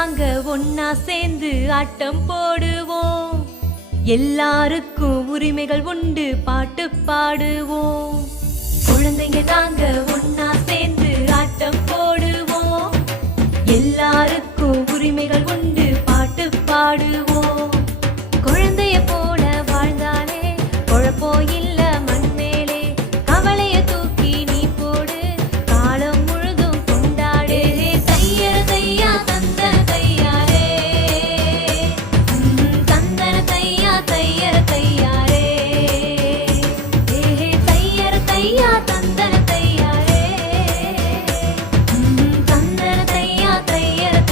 நாங்க ஒன்னா சேர்ந்து ஆட்டம் போடுவோம். எல்லாருக்கும் உரிமைகள் உண்டு, பாட்டு பாடுவோம். குழந்தைங்க நாங்க ஒன்னா சேர்ந்து ஆட்டம் போடுவோம். எல்லாருக்கும் உரிமைகள் உண்டு, பாட்டு பாடுவோம். குழந்தைய போல வாழ்ந்தாலே குழப்பம் இல்ல